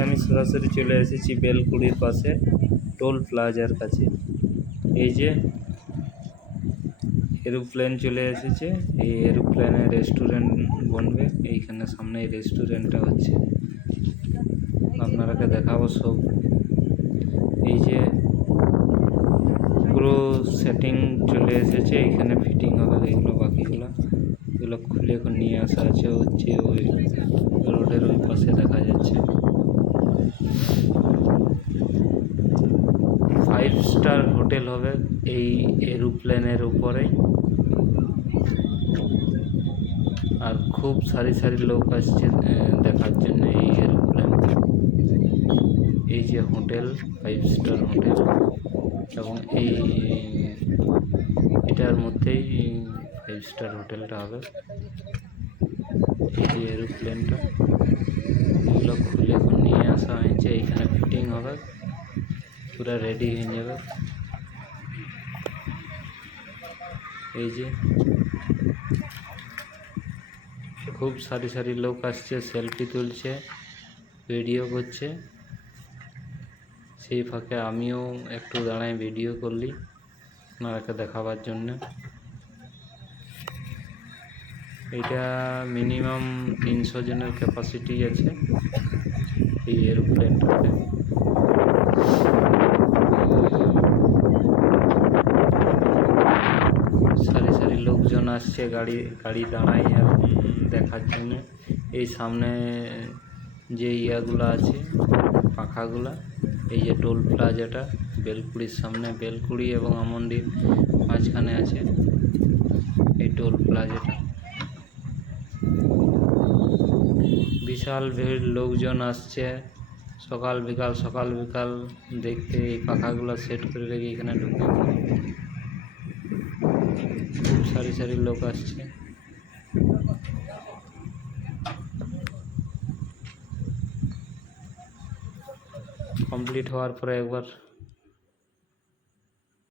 আমি সরাসরি চলে এসেছি বেলকুড়ির পাশে টোল প্লাজার কাছে। এই যে এরোপ্লেন চলে এসেছে। এই এরোপ্লেনে রেস্টুরেন্ট বনবে। এইখানে সামনে এই রেস্টুরেন্টটা হচ্ছে। আপনারাকে দেখাবো সব। এই যে পুরো সেটিং চলে এসেছে। এইখানে ফিটিং হবে এগুলো, বাকিগুলো। এগুলো খুলে এখন নিয়ে আসা আছে। হচ্ছে ওই রোডের ওই পাশে দেখা যাচ্ছে। ফাইভ স্টার হোটেল হবে এই এরোপ্লেনের উপরে। আর খুব সারি সারি লোক আসছে দেখার জন্য এই এরোপ্লেন এই যে হোটেল ফাইভ স্টার হোটেল এবং এই, এটার মধ্যেই ফাইভ স্টার হোটেলটা হবে। এই যে এরোপ্লেনটা এগুলো খুলে এখন নিয়ে আসা হয়েছে এইখানে ফিটিং হবে। পুরো রেডি হয়ে যাবে। এই যে খুব সারি সারি লোক আসছে সেলফি তুলছে ভিডিও করছে। সেই ফাঁকে আমিও একটু দাঁড়াই ভিডিও করলি ওনারাকে দেখাবার জন্য। এটা মিনিমাম তিনশো জনের ক্যাপাসিটি আছে। এই এরোপ্লেনটাতে সারি সারি লোকজন আসছে, গাড়ি গাড়ি দাঁড়াই আর দেখার জন্য। এই সামনে যে ইয়াগুলো আছে, পাখাগুলা, এই যে টোল প্লাজাটা, বেলকুড়ির সামনে, বেলকুড়ি এবং আমন্ডির মাঝখানে আছে। এই টোল প্লাজাটা। বিশাল ভিড়, লোকজন আসছে। সকাল বিকাল সকাল বিকাল দেখতে এই পাখাগুলো সেট করে রেখে এখানে ঢুকে খুব সারি সারি লোক আসছে। কমপ্লিট হওয়ার পরে একবার